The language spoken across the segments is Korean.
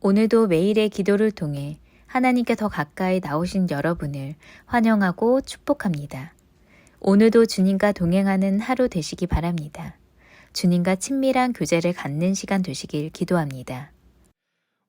오늘도 매일의 기도를 통해 하나님께 더 가까이 나오신 여러분을 환영하고 축복합니다. 오늘도 주님과 동행하는 하루 되시기 바랍니다. 주님과 친밀한 교제를 갖는 시간 되시길 기도합니다.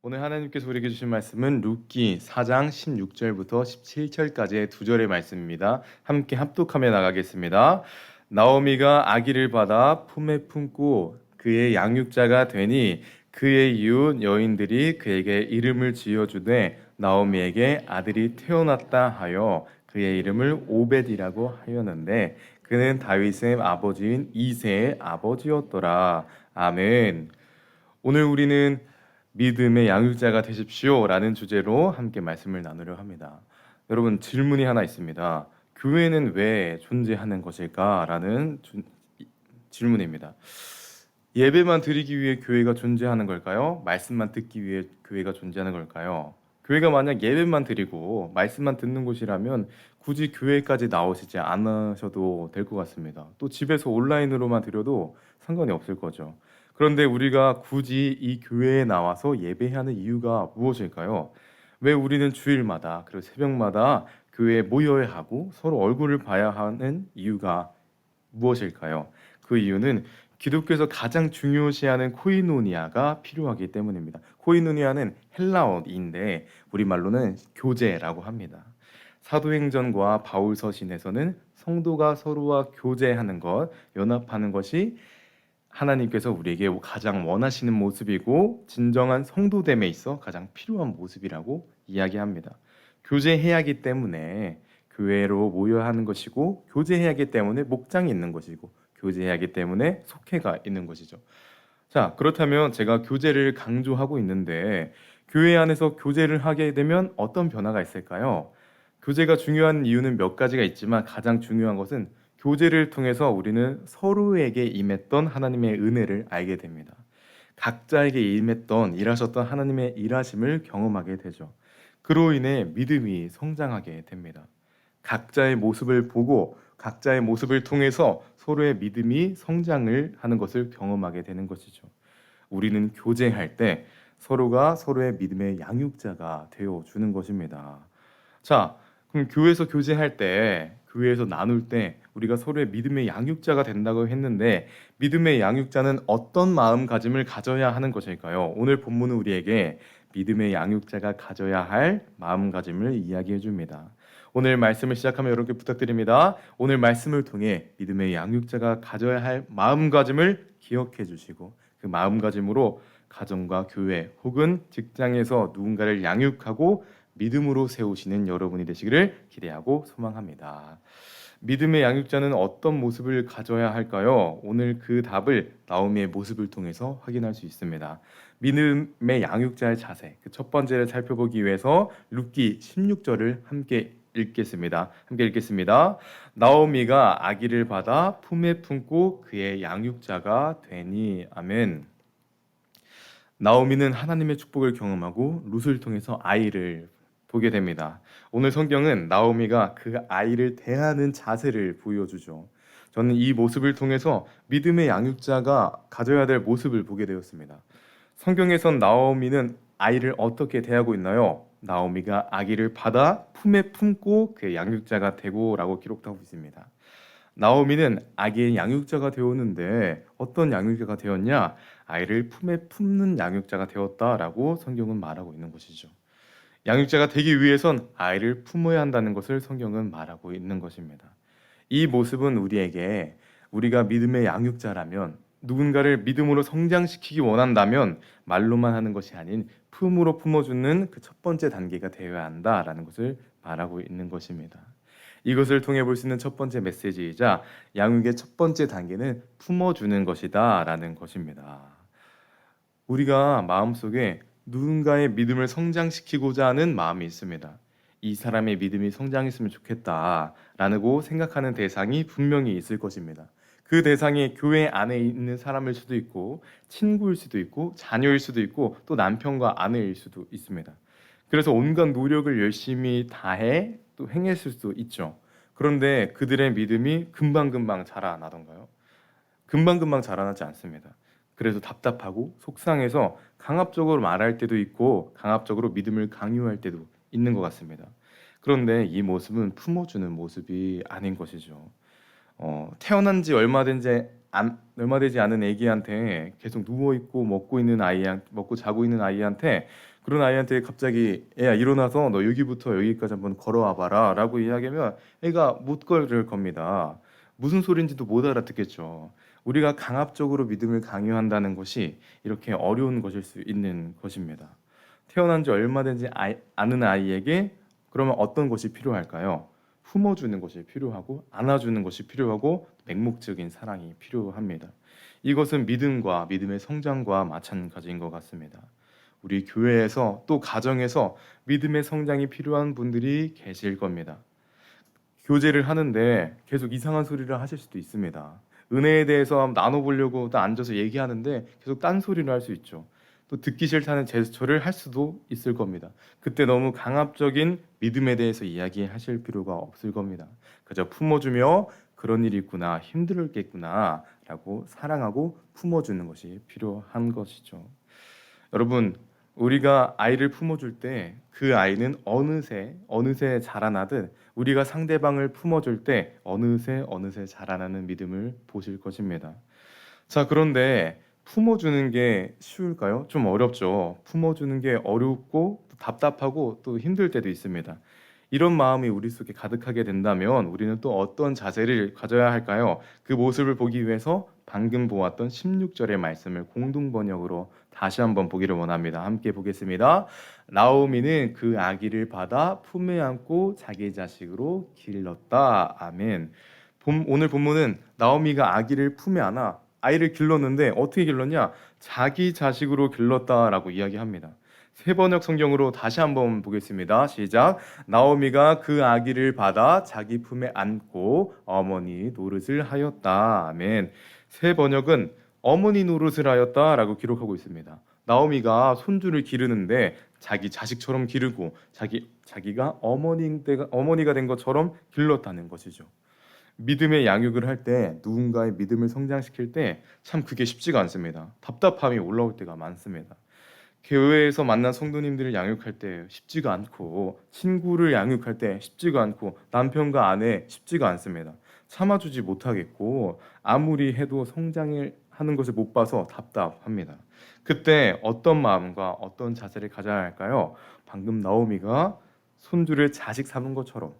오늘 하나님께서 우리에게 주신 말씀은 룻기 4장 16절부터 17절까지의 두 절의 말씀입니다. 함께 합독하며 나가겠습니다. 나오미가 아기를 받아 품에 품고 그의 양육자가 되니 그의 이웃 여인들이 그에게 이름을 지어주되 나오미에게 아들이 태어났다 하여 그의 이름을 오벳이라고 하였는데 그는 다윗의 아버지인 이새의 아버지였더라. 아멘. 오늘 우리는 믿음의 양육자가 되십시오 라는 주제로 함께 말씀을 나누려 합니다. 여러분, 질문이 하나 있습니다. 교회는 왜 존재하는 것일까? 라는 질문입니다. 예배만 드리기 위해 교회가 존재하는 걸까요? 말씀만 듣기 위해 교회가 존재하는 걸까요? 교회가 만약 예배만 드리고 말씀만 듣는 곳이라면 굳이 교회까지 나오시지 않으셔도 될 것 같습니다. 또 집에서 온라인으로만 드려도 상관이 없을 거죠. 그런데 우리가 굳이 이 교회에 나와서 예배하는 이유가 무엇일까요? 왜 우리는 주일마다 그리고 새벽마다 교회에 모여야 하고 서로 얼굴을 봐야 하는 이유가 무엇일까요? 그 이유는 기독교에서 가장 중요시하는 코이노니아가 필요하기 때문입니다. 코이노니아는 헬라어인데 우리말로는 교제라고 합니다. 사도행전과 바울서신에서는 성도가 서로와 교제하는 것, 연합하는 것이 하나님께서 우리에게 가장 원하시는 모습이고 진정한 성도됨에 있어 가장 필요한 모습이라고 이야기합니다. 교제해야 하기 때문에 교회로 모여야 하는 것이고 교제해야 하기 때문에 목장이 있는 것이고 교제해야 하기 때문에 속회가 있는 것이죠. 자, 그렇다면 제가 교제를 강조하고 있는데 교회 안에서 교제를 하게 되면 어떤 변화가 있을까요? 교제가 중요한 이유는 몇 가지가 있지만 가장 중요한 것은 교제를 통해서 우리는 서로에게 임했던 하나님의 은혜를 알게 됩니다. 각자에게 일하셨던 하나님의 일하심을 경험하게 되죠. 그로 인해 믿음이 성장하게 됩니다. 각자의 모습을 보고 각자의 모습을 통해서 서로의 믿음이 성장을 하는 것을 경험하게 되는 것이죠. 우리는 교제할 때 서로가 서로의 믿음의 양육자가 되어 주는 것입니다. 자, 그럼 교회에서 교제할 때, 교회에서 나눌 때 우리가 서로의 믿음의 양육자가 된다고 했는데 믿음의 양육자는 어떤 마음가짐을 가져야 하는 것일까요? 오늘 본문은 우리에게 믿음의 양육자가 가져야 할 마음가짐을 이야기해 줍니다. 오늘 말씀을 시작하면 여러분께 부탁드립니다. 오늘 말씀을 통해 믿음의 양육자가 가져야 할 마음가짐을 기억해 주시고 그 마음가짐으로 가정과 교회 혹은 직장에서 누군가를 양육하고 믿음으로 세우시는 여러분이 되시기를 기대하고 소망합니다. 믿음의 양육자는 어떤 모습을 가져야 할까요? 오늘 그 답을 나오미의 모습을 통해서 확인할 수 있습니다. 믿음의 양육자의 자세, 그 첫 번째를 살펴보기 위해서 룻기 16절을 함께 읽겠습니다. 함께 읽겠습니다. 나오미가 아기를 받아 품에 품고 그의 양육자가 되니. 아멘. 나오미는 하나님의 축복을 경험하고 룻을 통해서 아이를 보게 됩니다. 오늘 성경은 나오미가 그 아이를 대하는 자세를 보여주죠. 저는 이 모습을 통해서 믿음의 양육자가 가져야 될 모습을 보게 되었습니다. 성경에선 나오미는 아이를 어떻게 대하고 있나요? 나오미가 아기를 받아 품에 품고 그의 양육자가 되고라고 기록하고 있습니다. 나오미는 아기의 양육자가 되었는데 어떤 양육자가 되었냐? 아이를 품에 품는 양육자가 되었다라고 성경은 말하고 있는 것이죠. 양육자가 되기 위해선 아이를 품어야 한다는 것을 성경은 말하고 있는 것입니다. 이 모습은 우리에게 우리가 믿음의 양육자라면 누군가를 믿음으로 성장시키기 원한다면 말로만 하는 것이 아닌 품으로 품어주는 그 첫 번째 단계가 되어야 한다라는 것을 말하고 있는 것입니다. 이것을 통해 볼 수 있는 첫 번째 메시지이자 양육의 첫 번째 단계는 품어주는 것이다 라는 것입니다. 우리가 마음속에 누군가의 믿음을 성장시키고자 하는 마음이 있습니다. 이 사람의 믿음이 성장했으면 좋겠다라고 생각하는 대상이 분명히 있을 것입니다. 그 대상이 교회 안에 있는 사람일 수도 있고 친구일 수도 있고 자녀일 수도 있고 또 남편과 아내일 수도 있습니다. 그래서 온갖 노력을 열심히 다해 또 행했을 수도 있죠. 그런데 그들의 믿음이 금방금방 자라나던가요? 금방금방 자라나지 않습니다. 그래서 답답하고 속상해서 강압적으로 말할 때도 있고 강압적으로 믿음을 강요할 때도 있는 것 같습니다. 그런데 이 모습은 품어주는 모습이 아닌 것이죠. 태어난 지 얼마 되지 않은 아기한테 계속 누워 있고 먹고 자고 있는 아이한테 그런 아이한테 갑자기 애야 일어나서 너 여기부터 여기까지 한번 걸어와 봐라라고 이야기하면 애가 못 걸을 겁니다. 무슨 소린지도 못 알아듣겠죠. 우리가 강압적으로 믿음을 강요한다는 것이 이렇게 어려운 것일 수 있는 것입니다. 태어난 지 얼마 되지 않은 아이에게 그러면 어떤 것이 필요할까요? 품어주는 것이 필요하고 안아주는 것이 필요하고 맹목적인 사랑이 필요합니다. 이것은 믿음과 믿음의 성장과 마찬가지인 것 같습니다. 우리 교회에서 또 가정에서 믿음의 성장이 필요한 분들이 계실 겁니다. 교제를 하는데 계속 이상한 소리를 하실 수도 있습니다. 은혜에 대해서 나눠보려고 또 앉아서 얘기하는데 계속 딴소리를 할 수 있죠. 또 듣기 싫다는 제스처를 할 수도 있을 겁니다. 그때 너무 강압적인 믿음에 대해서 이야기하실 필요가 없을 겁니다. 그저 품어주며 그런 일이 있구나, 힘들겠구나 라고 사랑하고 품어주는 것이 필요한 것이죠. 여러분, 우리가 아이를 품어줄 때 그 아이는 어느새 자라나듯 우리가 상대방을 품어줄 때 어느새 자라나는 믿음을 보실 것입니다. 자, 그런데 품어주는 게 쉬울까요? 좀 어렵죠. 품어주는 게 어렵고 또 답답하고 또 힘들 때도 있습니다. 이런 마음이 우리 속에 가득하게 된다면 우리는 또 어떤 자세를 가져야 할까요? 그 모습을 보기 위해서 방금 보았던 16절의 말씀을 공동 번역으로 다시 한번 보기를 원합니다. 함께 보겠습니다. 나오미는 그 아기를 받아 품에 안고 자기 자식으로 길렀다. 아멘. 오늘 본문은 나오미가 아기를 품에 안아 아이를 길렀는데 어떻게 길렀냐? 자기 자식으로 길렀다라고 이야기합니다. 세 번역 성경으로 다시 한번 보겠습니다. 시작. 나오미가 그 아기를 받아 자기 품에 안고 어머니 노릇을 하였다. 아멘. 새 번역은 어머니 노릇을 하였다라고 기록하고 있습니다. 나오미가 손주를 기르는데 자기 자식처럼 기르고 자기가 어머니가 된 것처럼 길렀다는 것이죠. 믿음의 양육을 할 때 누군가의 믿음을 성장시킬 때 참 그게 쉽지가 않습니다. 답답함이 올라올 때가 많습니다. 교회에서 만난 성도님들을 양육할 때 쉽지가 않고 친구를 양육할 때 쉽지가 않고 남편과 아내 쉽지가 않습니다. 참아주지 못하겠고 아무리 해도 성장을 하는 것을 못 봐서 답답합니다. 그때 어떤 마음과 어떤 자세를 가져야 할까요? 방금 나오미가 손주를 자식 삼은 것처럼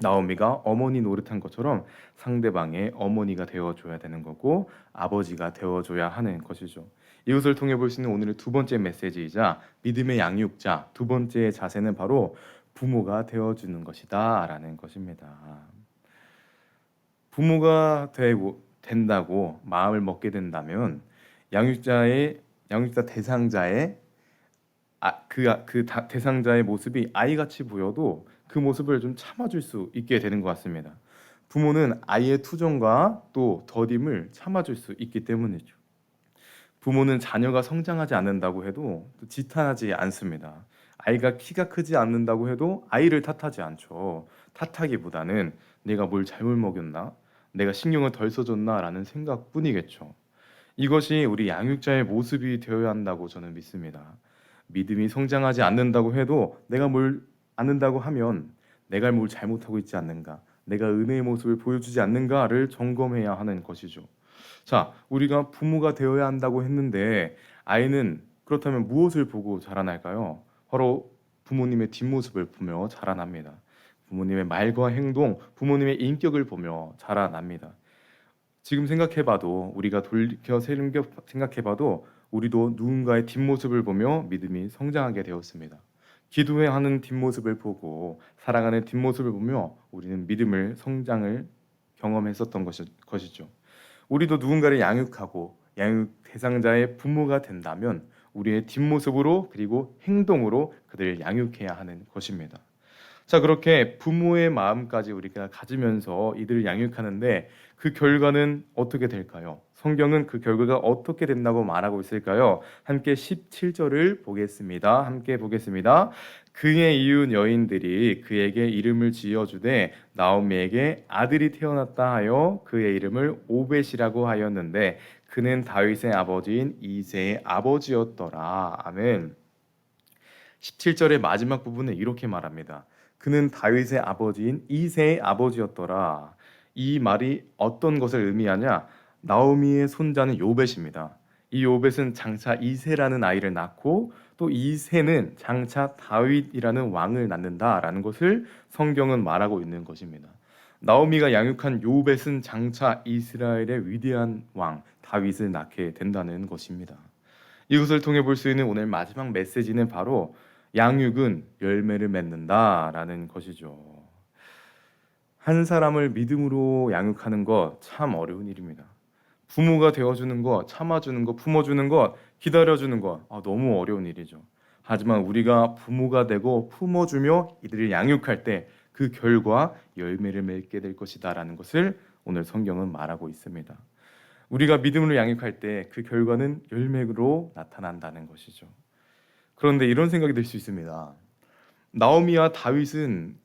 나오미가 어머니 노릇한 것처럼 상대방의 어머니가 되어줘야 되는 거고 아버지가 되어줘야 하는 것이죠. 이것을 통해 볼 수 있는 오늘의 두 번째 메시지이자 믿음의 양육자 두 번째 자세는 바로 부모가 되어주는 것이다 라는 것입니다. 부모가 된다고 마음을 먹게 된다면 양육자 대상자의 대상자의 모습이 아이같이 보여도 그 모습을 좀 참아줄 수 있게 되는 것 같습니다. 부모는 아이의 투정과 또 더딤을 참아줄 수 있기 때문이죠. 부모는 자녀가 성장하지 않는다고 해도 지탄하지 않습니다. 아이가 키가 크지 않는다고 해도 아이를 탓하지 않죠. 탓하기보다는 내가 뭘 잘못 먹였나? 내가 신경을 덜 써줬나? 라는 생각뿐이겠죠. 이것이 우리 양육자의 모습이 되어야 한다고 저는 믿습니다. 믿음이 성장하지 않는다고 해도 내가 뭘 않는다고 하면 내가 뭘 잘못하고 있지 않는가, 내가 은혜의 모습을 보여주지 않는가를 점검해야 하는 것이죠. 자, 우리가 부모가 되어야 한다고 했는데 아이는 그렇다면 무엇을 보고 자라날까요? 바로 부모님의 뒷모습을 보며 자라납니다. 부모님의 말과 행동, 부모님의 인격을 보며 자라납니다. 지금 생각해봐도 우리가 돌이켜 생각해봐도 우리도 누군가의 뒷모습을 보며 믿음이 성장하게 되었습니다. 기도해 하는 뒷모습을 보고 살아가는 뒷모습을 보며 우리는 믿음을 성장을 경험했었던 것이죠. 우리도 누군가를 양육하고 양육 대상자의 부모가 된다면 우리의 뒷모습으로 그리고 행동으로 그들을 양육해야 하는 것입니다. 자, 그렇게 부모의 마음까지 우리가 가지면서 이들을 양육하는데 그 결과는 어떻게 될까요? 성경은 그 결과가 어떻게 된다고 말하고 있을까요? 함께 17절을 보겠습니다. 함께 보겠습니다. 그의 이웃 여인들이 그에게 이름을 지어주되 나오미에게 아들이 태어났다 하여 그의 이름을 오벳이라고 하였는데 그는 다윗의 아버지인 이새의 아버지였더라. 아멘. 17절의 마지막 부분은 이렇게 말합니다. 그는 다윗의 아버지인 이새의 아버지였더라. 이 말이 어떤 것을 의미하냐? 나오미의 손자는 요벳입니다. 이 요벳은 장차 이새라는 아이를 낳고 또 이새는 장차 다윗이라는 왕을 낳는다라는 것을 성경은 말하고 있는 것입니다. 나오미가 양육한 요벳은 장차 이스라엘의 위대한 왕 다윗을 낳게 된다는 것입니다. 이것을 통해 볼 수 있는 오늘 마지막 메시지는 바로 양육은 열매를 맺는다라는 것이죠. 한 사람을 믿음으로 양육하는 것 참 어려운 일입니다. 부모가 되어주는 것, 참아주는 것, 품어주는 것, 기다려주는 것 너무 어려운 일이죠. 하지만 우리가 부모가 되고 품어주며 이들을 양육할 때 그 결과 열매를 맺게 될 것이다라는 것을 오늘 성경은 말하고 있습니다. 우리가 믿음으로 양육할 때 그 결과는 열매로 나타난다는 것이죠. 그런데 이런 생각이 들 수 있습니다. 나오미와 다윗은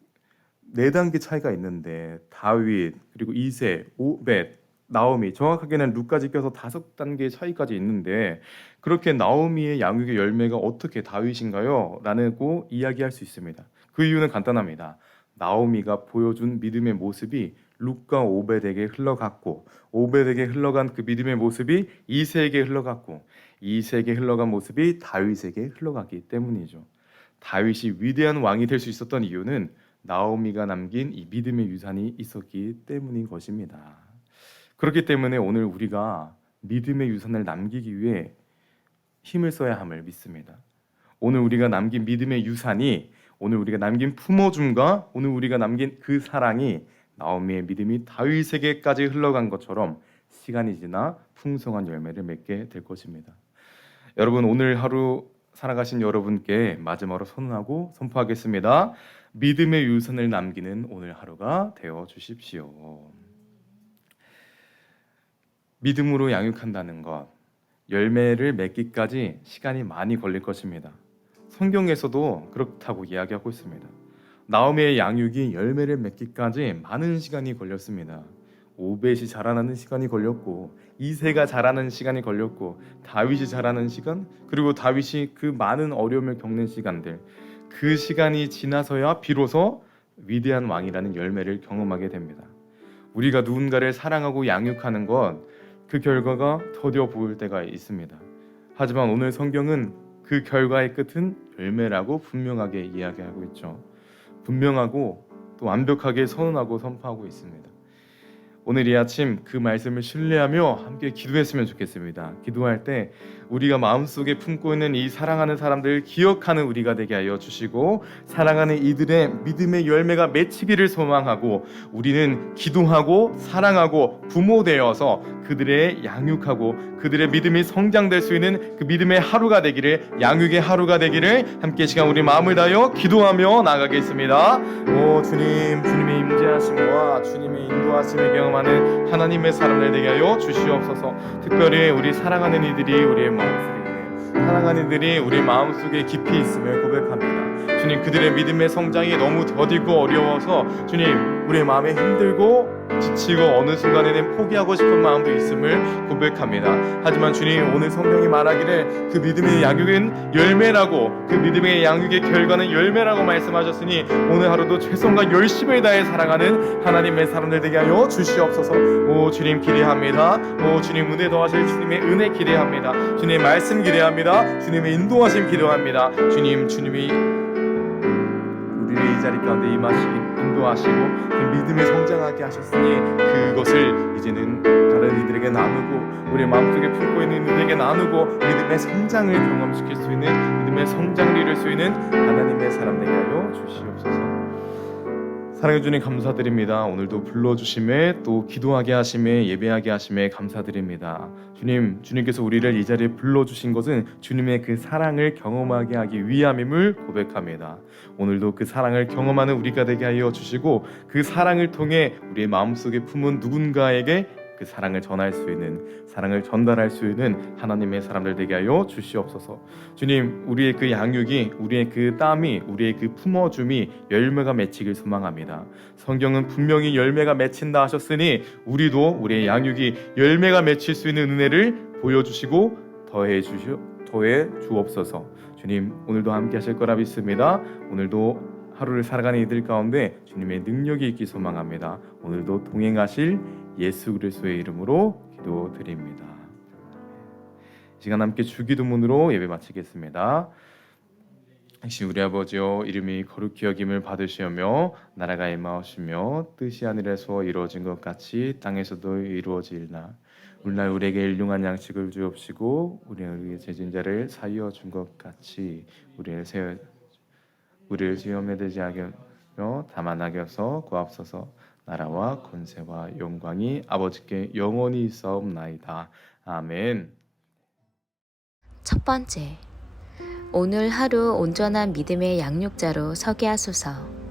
4단계 차이가 있는데 다윗, 그리고 이새, 오벳, 나오미, 정확하게는 룻까지 껴서 5단계의 차이까지 있는데 그렇게 나오미의 양육의 열매가 어떻게 다윗인가요? 라고 이야기할 수 있습니다. 그 이유는 간단합니다. 나오미가 보여준 믿음의 모습이 룻과 오벳에게 흘러갔고 오벳에게 흘러간 그 믿음의 모습이 이새에게 흘러갔고 이새에게 흘러간 모습이 다윗에게 흘러갔기 때문이죠. 다윗이 위대한 왕이 될 수 있었던 이유는 나오미가 남긴 이 믿음의 유산이 있었기 때문인 것입니다. 그렇기 때문에 오늘 우리가 믿음의 유산을 남기기 위해 힘을 써야 함을 믿습니다. 오늘 우리가 남긴 믿음의 유산이 오늘 우리가 남긴 품어줌과 오늘 우리가 남긴 그 사랑이 나오미의 믿음이 다윗에게까지 흘러간 것처럼 시간이 지나 풍성한 열매를 맺게 될 것입니다. 여러분 오늘 하루 살아가신 여러분께 마지막으로 선언하고 선포하겠습니다. 믿음의 유산을 남기는 오늘 하루가 되어 주십시오. 믿음으로 양육한다는 것, 열매를 맺기까지 시간이 많이 걸릴 것입니다. 성경에서도 그렇다고 이야기하고 있습니다. 나오미의 양육이 열매를 맺기까지 많은 시간이 걸렸습니다. 오벳이 자라나는 시간이 걸렸고 이새가 자라는 시간이 걸렸고 다윗이 자라는 시간, 그리고 다윗이 그 많은 어려움을 겪는 시간들, 그 시간이 지나서야 비로소 위대한 왕이라는 열매를 경험하게 됩니다. 우리가 누군가를 사랑하고 양육하는 것, 그 결과가 더뎌 보일 때가 있습니다. 하지만 오늘 성경은 그 결과의 끝은 열매라고 분명하게 이야기하고 있죠. 분명하고 또 완벽하게 선언하고 선포하고 있습니다. 오늘 이 아침 그 말씀을 신뢰하며 함께 기도했으면 좋겠습니다. 기도할 때 우리가 마음속에 품고 있는 이 사랑하는 사람들을 기억하는 우리가 되게 하여 주시고 사랑하는 이들의 믿음의 열매가 맺히기를 소망하고 우리는 기도하고 사랑하고 부모 되어서 그들의 양육하고 그들의 믿음이 성장될 수 있는 그 믿음의 하루가 되기를, 양육의 하루가 되기를 함께 시간 우리 마음을 다하여 기도하며 나가겠습니다. 오 주님, 주님의 임재하심과 주님의 인도하심을 경험하는 하나님의 사람들 되게 하여 주시옵소서. 특별히 우리 사랑하는 이들이 우리의 마음속에 사랑하는 이들이 우리 마음속에 깊이 있음을 고백합니다. 주님, 그들의 믿음의 성장이 너무 더디고 어려워서 주님 우리의 마음에 힘들고 지치고 어느 순간에는 포기하고 싶은 마음도 있음을 고백합니다. 하지만 주님, 오늘 성경이 말하기를 그 믿음의 양육은 열매라고, 그 믿음의 양육의 결과는 열매라고 말씀하셨으니 오늘 하루도 최선과 열심을 다해 살아가는 하나님의 사람들 되게 하여 주시옵소서. 오 주님 기대합니다. 오 주님 은혜 더하실 주님의 은혜 기대합니다. 주님의 말씀 기대합니다. 주님의 인도하심 기도합니다. 주님이 우리의 이 자리 가운데 인도하시고 그 믿음에 성장하게 하셨으니 그것을 이제는 다른 이들에게 나누고 우리의 마음속에 품고 있는 이들에게 나누고 믿음의 성장을 경험시킬 수 있는, 믿음의 성장을 이룰 수 있는 하나님의 사람 되게 하여 주시옵소서. 사랑해 주님 감사드립니다. 오늘도 불러주심에 또 기도하게 하심에 예배하게 하심에 감사드립니다. 주님께서 우리를 이 자리에 불러주신 것은 주님의 그 사랑을 경험하게 하기 위함임을 고백합니다. 오늘도 그 사랑을 경험하는 우리가 되게 하여 주시고 그 사랑을 통해 우리의 마음속에 품은 누군가에게 그 사랑을 전할 수 있는, 사랑을 전달할 수 있는 하나님의 사람들 되게 하여 주시옵소서. 주님, 우리의 그 양육이, 우리의 그 땀이, 우리의 그 품어줌이 열매가 맺히길 소망합니다. 성경은 분명히 열매가 맺힌다 하셨으니 우리도 우리의 양육이 열매가 맺힐 수 있는 은혜를 보여주시고 더해 주옵소서. 주님, 오늘도 함께 하실 거라 믿습니다. 오늘도 하루를 살아가는 이들 가운데 주님의 능력이 있기 소망합니다. 오늘도 동행하실 예수 그리스도의 이름으로 기도드립니다. 이 시간 함께 주기도문으로 예배 마치겠습니다. 역시 우리 아버지여, 이름이 거룩히 여김을 받으시오며 나라가 임하오시며 뜻이 하늘에서 이루어진 것 같이 땅에서도 이루어지리라. 오늘날 우리에게 일용할 양식을 주옵시고 우리의 죄진 자를 사하여 준 것 같이 우리를 시험에 들지 하며 다만 하여서 구하옵소서. 나라와 권세와 영광이 아버지께 영원히 있사옵나이다. 아멘. 첫 번째, 오늘 하루 온전한 믿음의 양육자로 서게 하소서.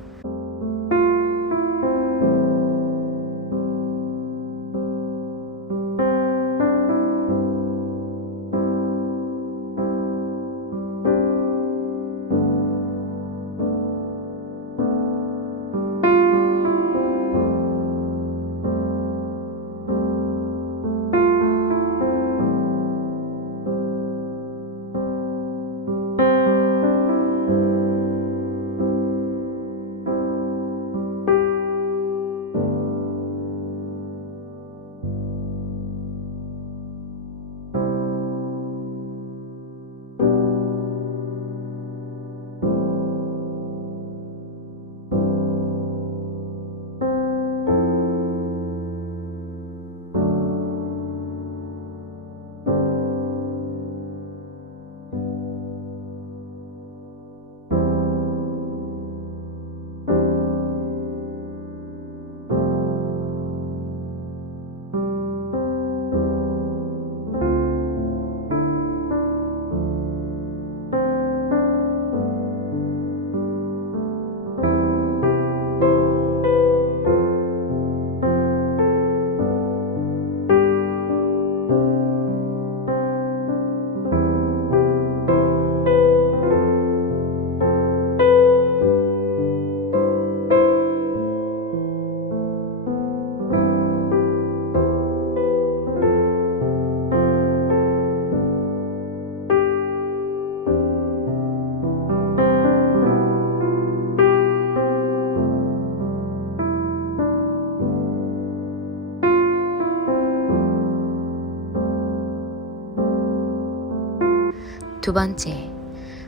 두 번째,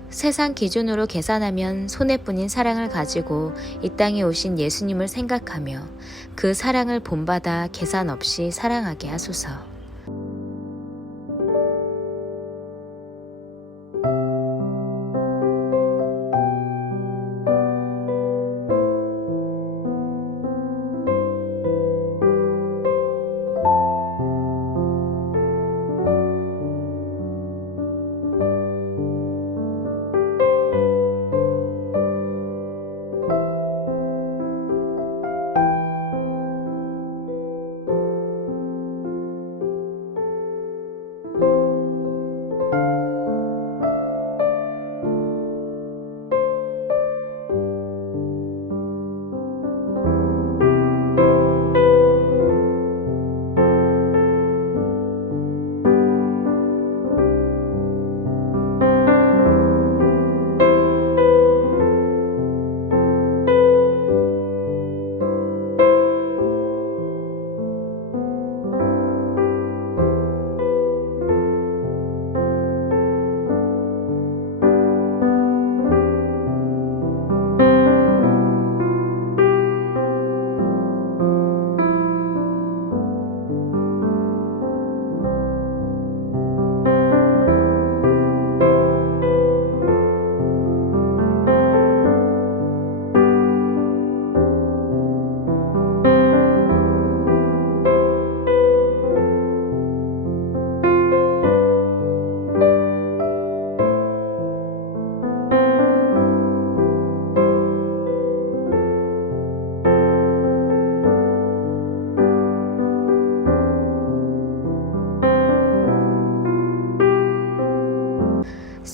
세상 기준으로 계산하면 손해뿐인 사랑을 가지고 이 땅에 오신 예수님을 생각하며 그 사랑을 본받아 계산 없이 사랑하게 하소서.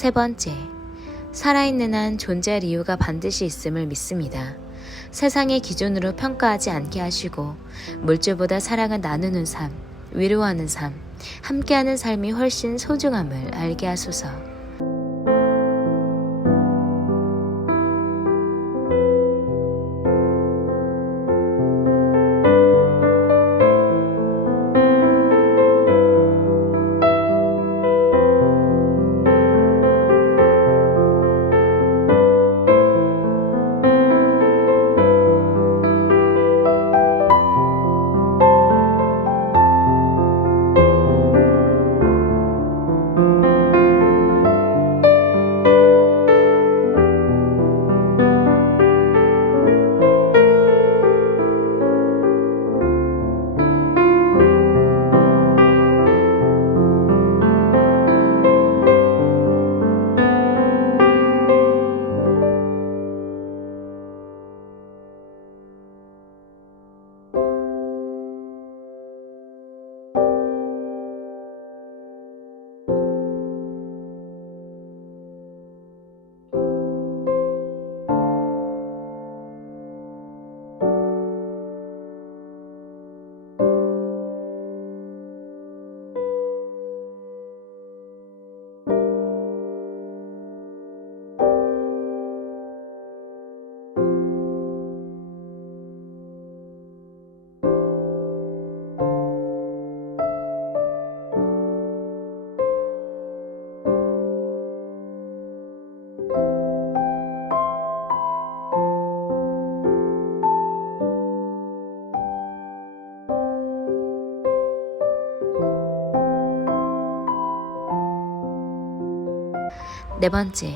세 번째, 살아있는 한 존재할 이유가 반드시 있음을 믿습니다. 세상의 기준으로 평가하지 않게 하시고 물질보다 사랑을 나누는 삶, 위로하는 삶, 함께하는 삶이 훨씬 소중함을 알게 하소서. 네 번째,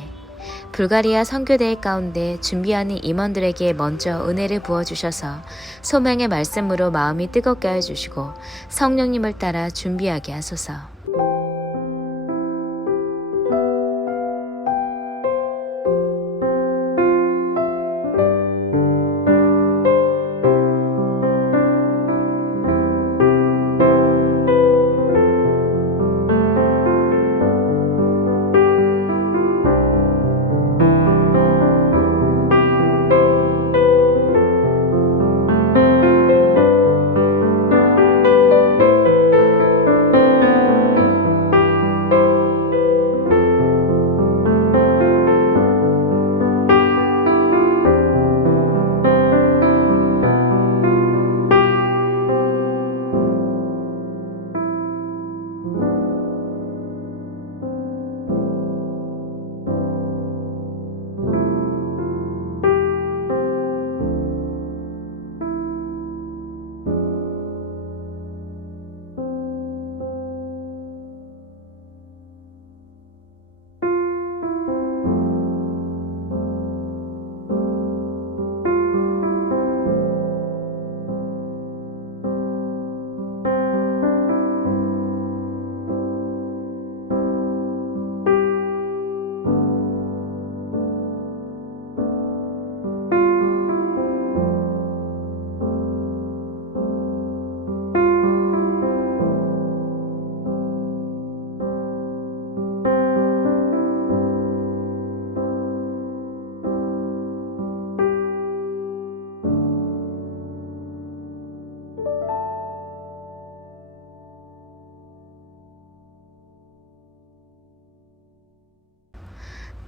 불가리아 선교대회 가운데 준비하는 임원들에게 먼저 은혜를 부어주셔서 소명의 말씀으로 마음이 뜨겁게 해주시고 성령님을 따라 준비하게 하소서.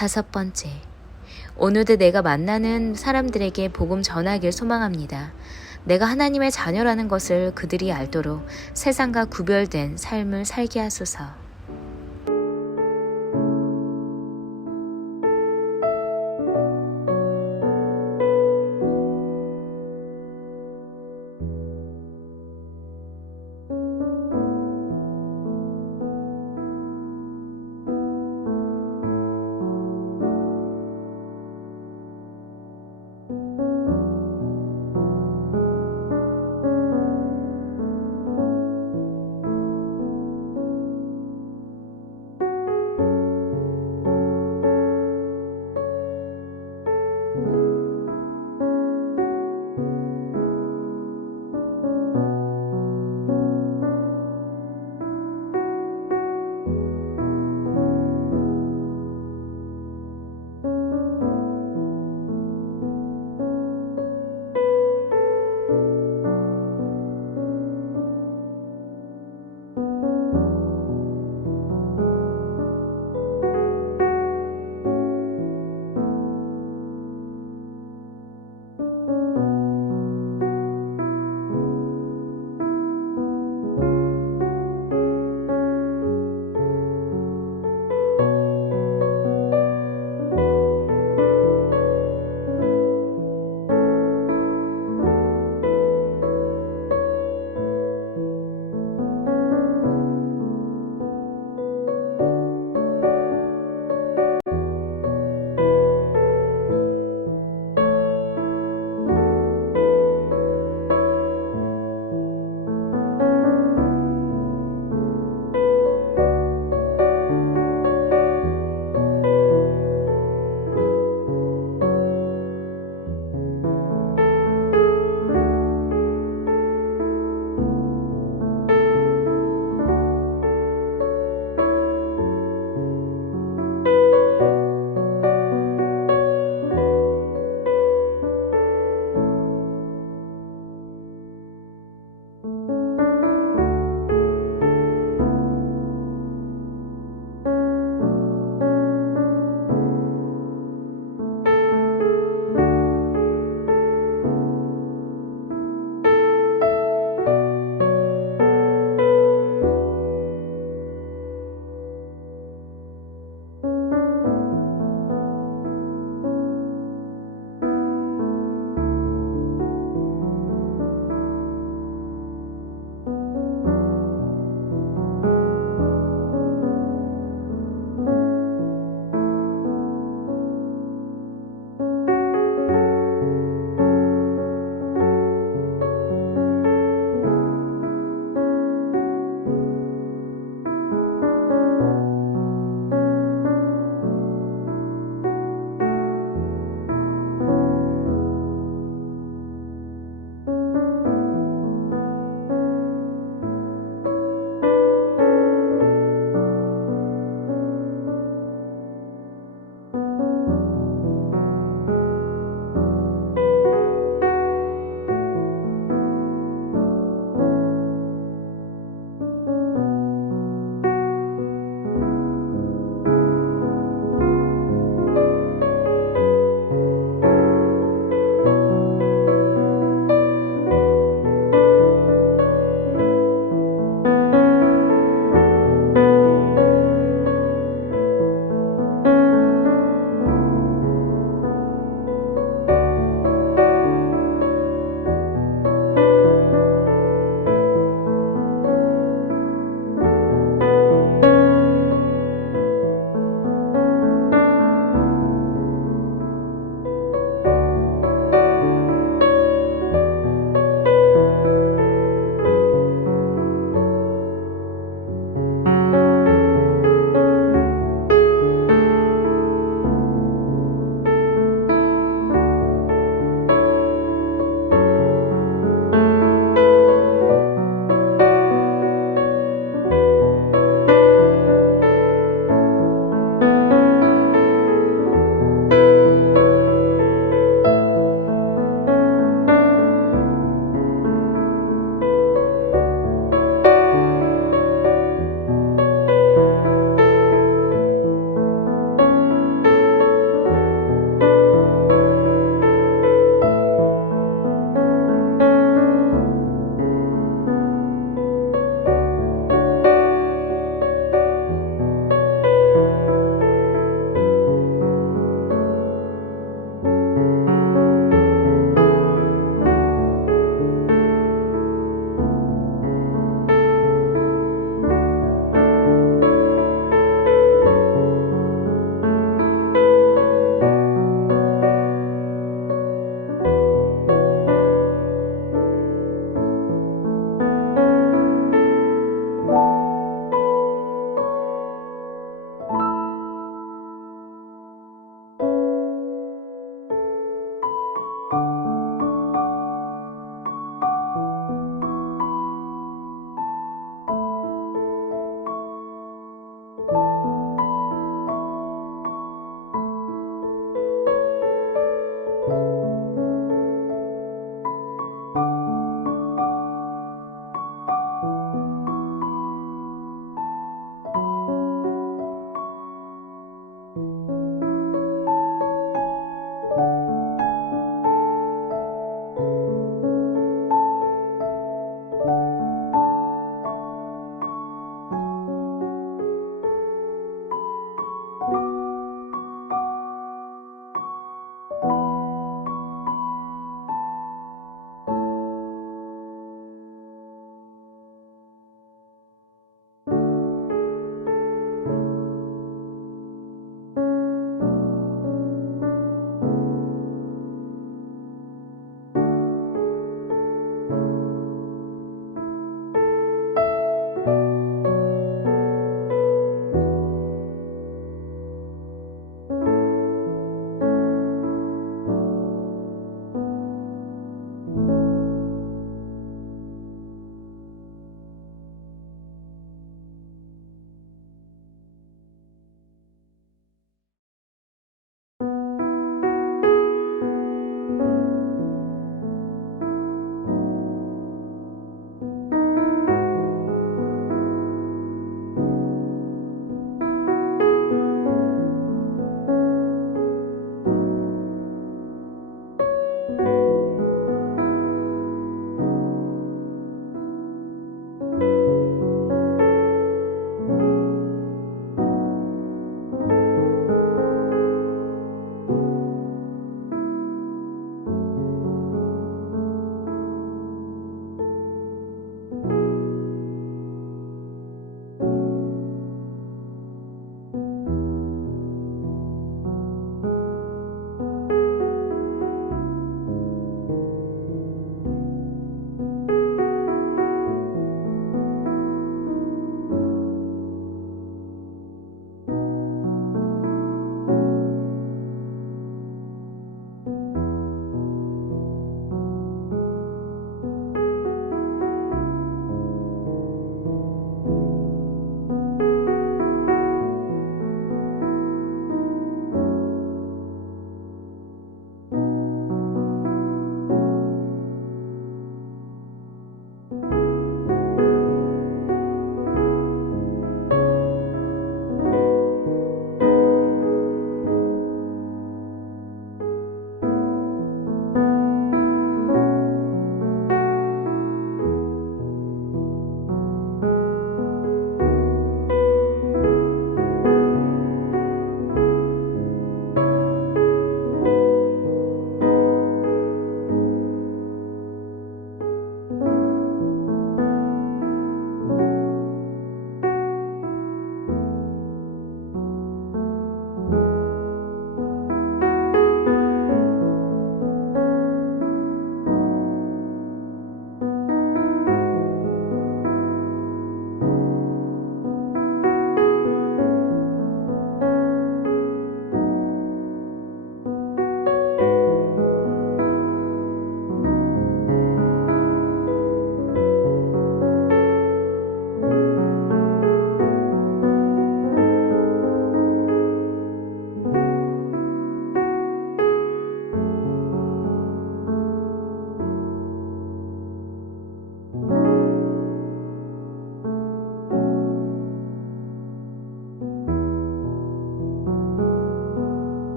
다섯 번째, 오늘도 내가 만나는 사람들에게 복음 전하길 소망합니다. 내가 하나님의 자녀라는 것을 그들이 알도록 세상과 구별된 삶을 살게 하소서.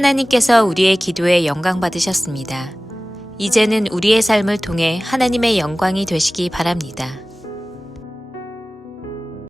하나님께서 우리의 기도에 영광 받으셨습니다. 이제는 우리의 삶을 통해 하나님의 영광이 되시기 바랍니다.